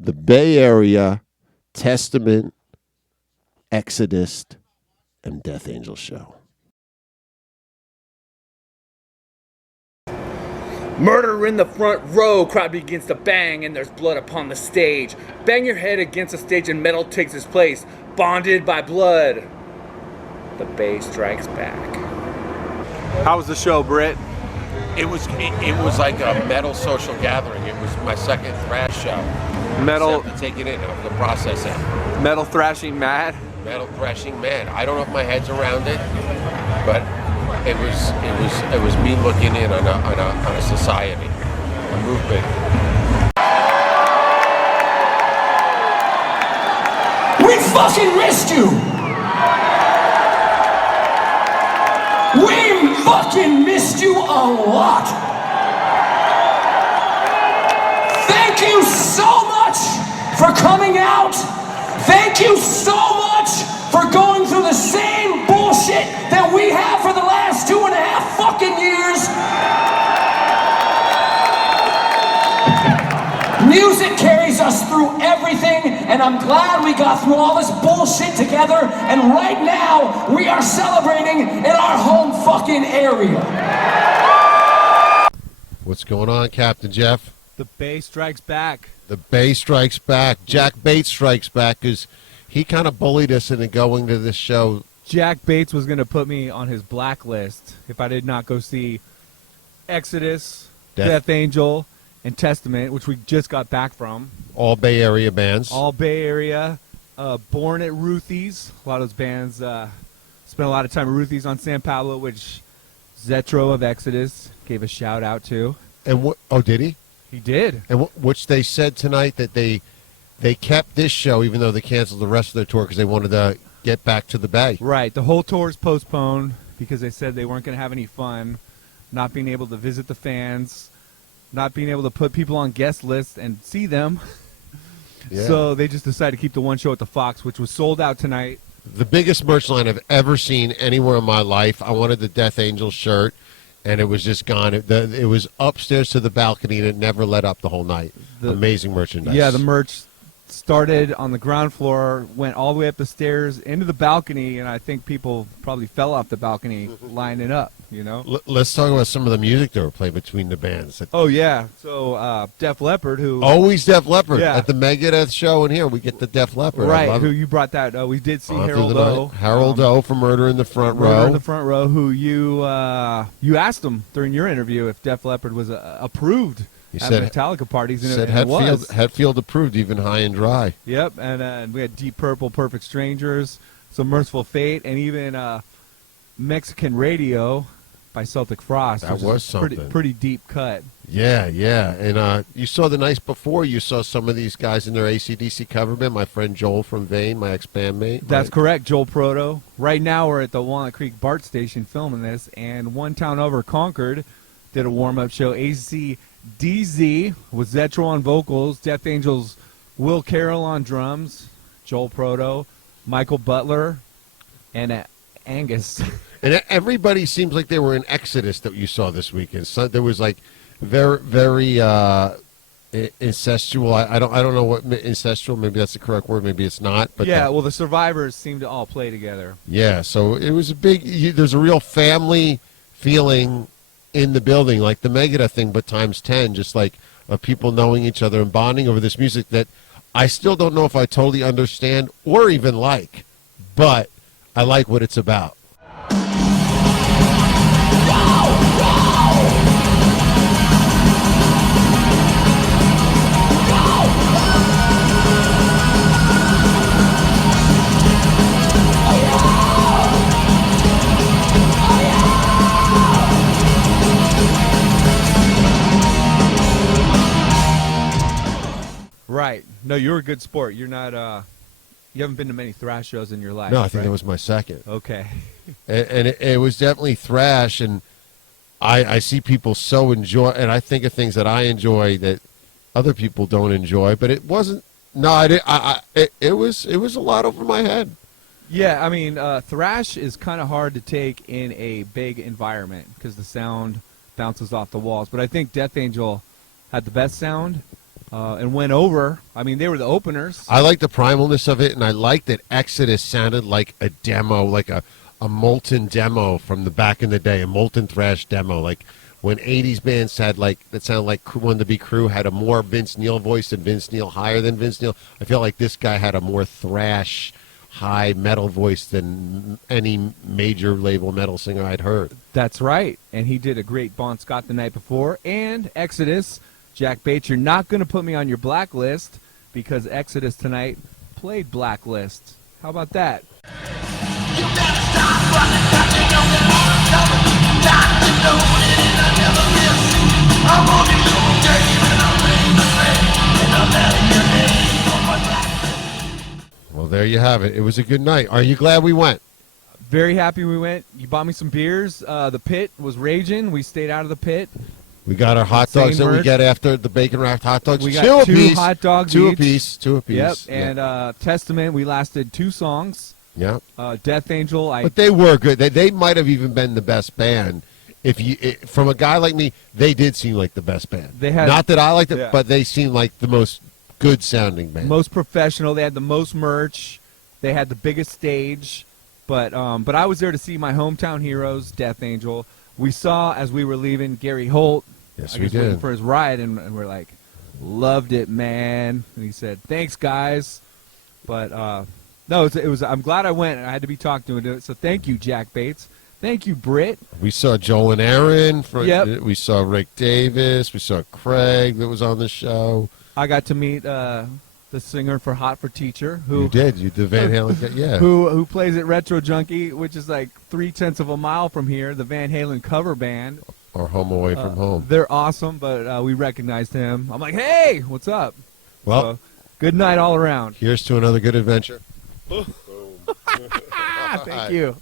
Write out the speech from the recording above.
the Bay Area Testament, Exodus, and Death Angel show. Murder in the front row, crowd begins to bang and there's blood upon the stage. Bang your head against the stage and metal takes its place, bonded by blood. The Bay strikes back. How was the show, Britt? It was like a metal social gathering. It was my second thrash show. Metal, to take it in, I have to process it. metal thrashing mad. Metal thrashing mad. I don't know if my head's around it, but it was me looking in on a society, a movement. We fucking missed you! We fucking missed you a lot! Thank you so much for coming out! Thank you so much for going through the same bullshit that we have for the last 2.5 fucking years! Music carries us through everything, and I'm glad we got through all this bullshit together, and right now, we are celebrating in our home fucking area. What's going on, Captain Jeff? The Bay strikes back. The Bay strikes back. Jack Bates strikes back because he kind of bullied us into going to this show. Jack Bates was going to put me on his blacklist if I did not go see Exodus, Death Angel, and Testament, which we just got back from. All Bay Area bands. All Bay Area. Born at Ruthie's. A lot of those bands spent a lot of time at Ruthie's on San Pablo, which Zetro of Exodus gave a shout out to. And what? Oh, did he? He did. And which they said tonight that they kept this show even though they canceled the rest of their tour because they wanted to get back to the Bay. Right. The whole tour is postponed because they said they weren't going to have any fun, not being able to visit the fans, not being able to put people on guest lists and see them. Yeah. So they just decided to keep the one show at the Fox, which was sold out tonight. The biggest merch line I've ever seen anywhere in my life. I wanted the Death Angel shirt, and it was just gone. It was upstairs to the balcony, and it never let up the whole night. Amazing merchandise. Yeah, the merch started on the ground floor, went all the way up the stairs into the balcony, and I think people probably fell off the balcony lining up, you know? Let's talk about some of the music that were played between the bands. Oh, yeah. So Def Leppard, who... Always Def Leppard. Yeah. At the Megadeth show in here, we get the Def Leppard. Right, who you brought that. We did see Harold O. Harold O. from Murder in the Front Row. Murder in the Front Row, who you asked him during your interview if Def Leppard was approved. He at said Metallica parties, and said it was. Hetfield approved, even High and Dry. Yep, and we had Deep Purple, Perfect Strangers, some Merciful Fate, and even Mexican Radio by Celtic Frost. That was something. Pretty deep cut. Yeah, yeah. And you saw the night before, you saw some of these guys in their AC/DC cover band. My friend Joel from Vane, my ex-bandmate. That's correct, Joel Proto. Right now we're at the Walnut Creek BART station filming this, and one town over, Concord, did a warm-up show. ACDZ with Zetro on vocals, Death Angels, Will Carroll on drums, Joel Proto, Michael Butler, and Angus. And everybody seems like they were in Exodus that you saw this weekend. So there was like very, very incestual. I don't know what incestual. Maybe that's the correct word. Maybe it's not. But yeah, well, the survivors seem to all play together. Yeah, so it was a big. There's a real family feeling in the building, like the Megadeth thing, but times 10. Just like of people knowing each other and bonding over this music that I still don't know if I totally understand or even like, but I like what it's about. Right. No, you're a good sport. You're not, you haven't been to many thrash shows in your life. No, I think that was my second. Okay. And it was definitely thrash, and I see people so enjoy, and I think of things that I enjoy that other people don't enjoy, but it wasn't, no, it was a lot over my head. Yeah, I mean, thrash is kind of hard to take in a big environment because the sound bounces off the walls, but I think Death Angel had the best sound, and went over. I mean, they were the openers. I like the primalness of it, and I like that Exodus sounded like a demo, like a molten demo from the back in the day, a molten thrash demo, like when 80s bands had that sounded like Wanted to Be Crew had a more Vince Neil voice than Vince Neil, higher than Vince Neil. I feel like this guy had a more thrash, high metal voice than any major label metal singer I'd heard. That's right. And he did a great Bon Scott the night before. And Exodus, Jack Bates, you're not going to put me on your blacklist because Exodus tonight played Blacklist. How about that? Well, there you have it. It was a good night. Are you glad we went? Very happy we went. You bought me some beers. The pit was raging. We stayed out of the pit. We got our hot Same dogs that we merch. get after the bacon wrapped hot dogs. We two got two apiece. hot dogs Two each. apiece. Two apiece. Yep. And Testament, we lasted 2 songs. Yeah. Death Angel, But they were good. They might have even been the best band. From a guy like me, they did seem like the best band. They had- Not that I liked it, Yeah. but they seemed like the most good sounding band. most professional. They had the most merch. They had the biggest stage. But I was there to see my hometown heroes, Death Angel. We saw as we were leaving Gary Holt. Yes, I we guess waiting did. for his ride, and we're like, loved it, man. And he said, thanks, guys. But no, it was. I'm glad I went. I had to be talked to it. So thank you, Jack Bates. Thank you, Britt. We saw Joel and Aaron. Yep. We saw Rick Davis. We saw Craig that was on the show. I got to meet the singer for Hot for Teacher, who You did. You did Van Halen. Yeah. who plays at Retro Junkie, which is like 0.3 of a mile from here. The Van Halen cover band. Or Home Away from Home. They're awesome, but we recognized him. I'm like, hey, what's up? Well, So, good night all around. here's to another good adventure. Thank you.